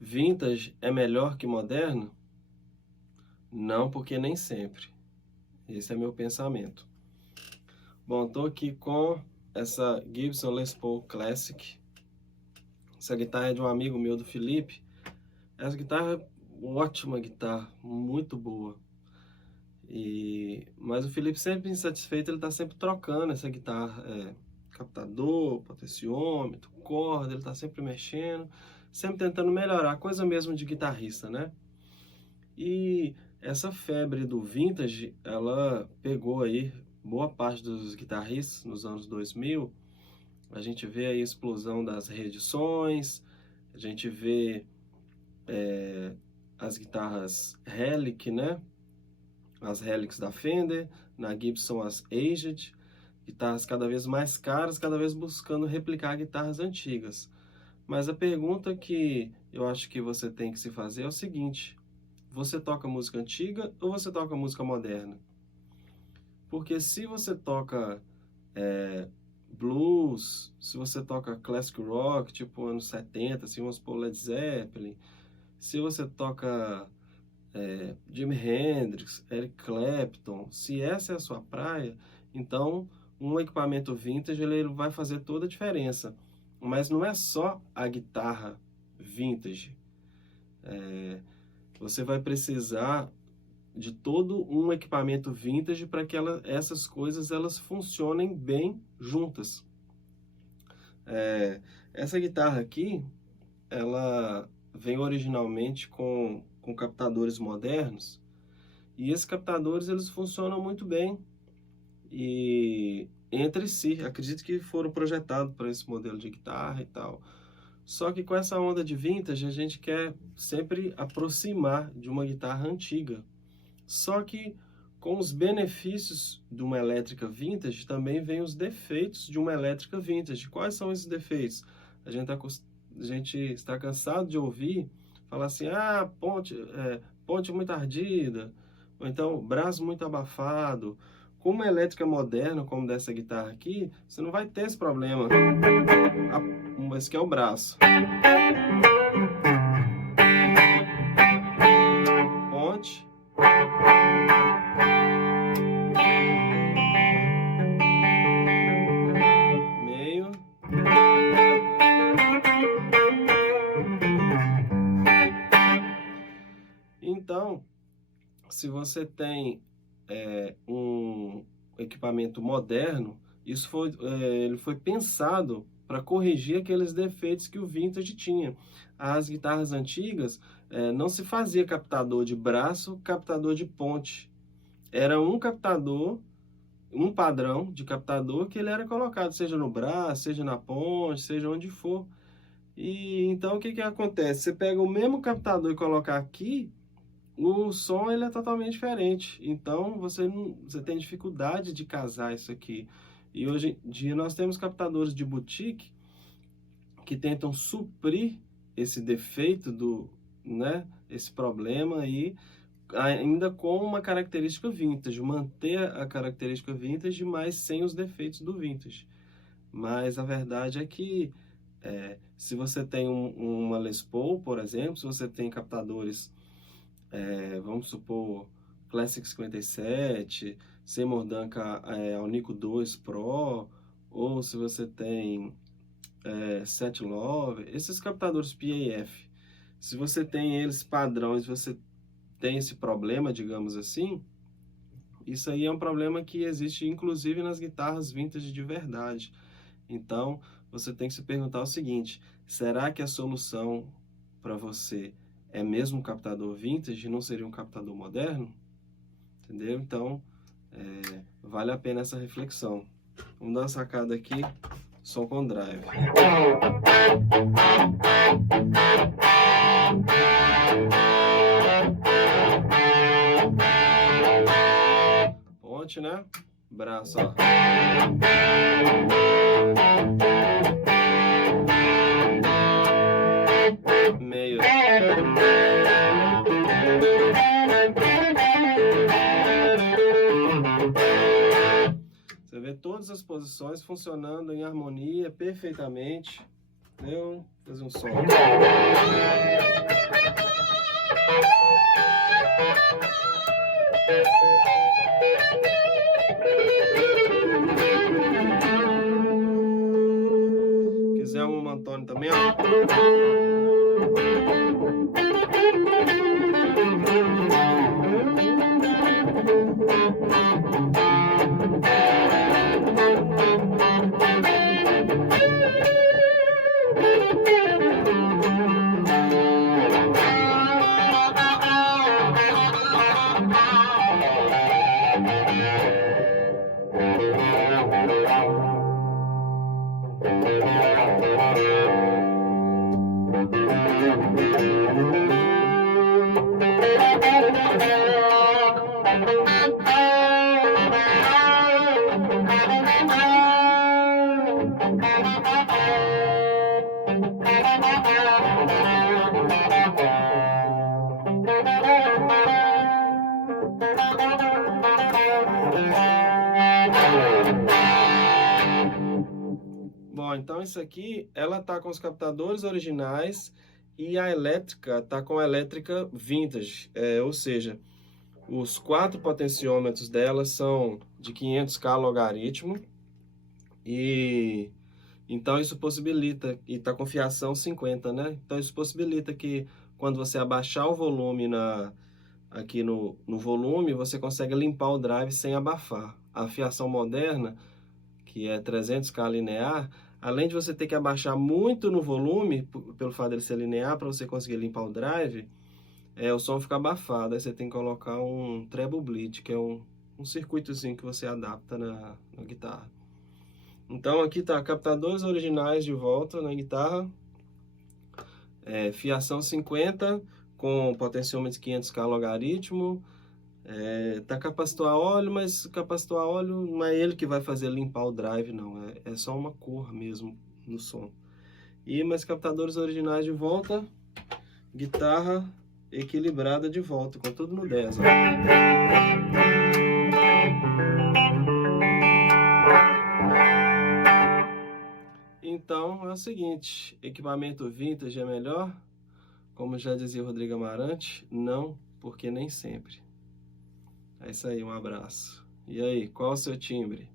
vintage é melhor que moderno? Não, porque nem sempre. Esse é meu pensamento. Bom, estou aqui com essa Gibson Les Paul Classic. Essa guitarra é de um amigo meu, do Felipe. Essa guitarra é ótima guitarra, muito boa. Mas o Felipe sempre insatisfeito, ele está sempre trocando essa guitarra. Captador, potenciômetro, corda, ele está sempre mexendo, sempre tentando melhorar, coisa mesmo de guitarrista, né? E essa febre do vintage, ela pegou aí boa parte dos guitarristas nos anos 2000. A gente vê aí a explosão das reedições, a gente vê as guitarras Relic, né? As Relics da Fender, na Gibson as Aged, guitarras cada vez mais caras, cada vez buscando replicar guitarras antigas. Mas a pergunta que eu acho que você tem que se fazer é o seguinte: você toca música antiga ou você toca música moderna? Porque se você toca blues, se você toca classic rock, tipo anos 70, assim, vamos supor Led Zeppelin, se você toca Jimi Hendrix, Eric Clapton, se essa é a sua praia, então um equipamento vintage ele vai fazer toda a diferença. Mas não é só a guitarra vintage. Você vai precisar de todo um equipamento vintage para que essas coisas elas funcionem bem juntas. Essa guitarra aqui, ela vem originalmente com captadores modernos, e esses captadores eles funcionam muito bem e entre si, acredito que foram projetados para esse modelo de guitarra e tal. Só que com essa onda de vintage a gente quer sempre aproximar de uma guitarra antiga. Só que com os benefícios de uma elétrica vintage também vem os defeitos de uma elétrica vintage. Quais são esses defeitos? A gente está cansado de ouvir falar assim: ah, ponte muito ardida, ou então braço muito abafado. Com uma elétrica moderna, como dessa guitarra aqui, você não vai ter esse problema. Esse aqui é o braço. Ponte. Meio. Então, se você tem um equipamento moderno, ele foi pensado para corrigir aqueles defeitos que o vintage tinha. As guitarras antigas não se fazia captador de braço, captador de ponte. Era um captador, um padrão de captador que ele era colocado, seja no braço, seja na ponte, seja onde for. E então o que acontece? Você pega o mesmo captador e colocar aqui, o som ele é totalmente diferente. Então você tem dificuldade de casar isso aqui. E hoje em dia nós temos captadores de boutique que tentam suprir esse defeito esse problema aí, ainda com uma característica vintage, manter a característica vintage, mas sem os defeitos do vintage. Mas a verdade é que se você tem uma Les Paul, por exemplo, se você tem captadores vamos supor, Classic 57, Seymour Duncan Alnico 2 Pro, ou se você tem Set Love, esses captadores PAF, se você tem eles padrão, se você tem esse problema, digamos assim, isso aí é um problema que existe inclusive nas guitarras vintage de verdade. Então, você tem que se perguntar o seguinte: será que a solução para você é mesmo um captador vintage e não seria um captador moderno? Entendeu? Então, vale a pena essa reflexão. Vamos dar uma sacada aqui, som com drive. Ponte, né? Braço, ó. Meio. Você vê todas as posições funcionando em harmonia perfeitamente. Entendeu? Fazer um som. Quiser um Antônio também, ó. Bom, então isso aqui, ela tá com os captadores originais e a elétrica tá com a elétrica vintage, ou seja, os 4 potenciômetros dela são de 500K logaritmo e então isso possibilita, e tá com fiação 50, né? Então isso possibilita que quando você abaixar o volume aqui no volume, você consegue limpar o drive sem abafar. A fiação moderna, que é 300K linear, além de você ter que abaixar muito no volume, pelo fato dele ser linear, para você conseguir limpar o drive, o som fica abafado. Aí você tem que colocar um treble bleed, que é um circuitozinho que você adapta na guitarra. Então aqui tá captadores originais de volta na guitarra, fiação 50 com potenciômetro 500K logaritmo, tá capacitor a óleo, mas capacitor a óleo não é ele que vai fazer limpar o drive, não, é só uma cor mesmo no som. E mais captadores originais de volta, guitarra equilibrada de volta, com tudo no 10, ó. Então é o seguinte, equipamento vintage é melhor? Como já dizia o Rodrigo Amarante, não, porque nem sempre. É isso aí, um abraço. E aí, qual o seu timbre?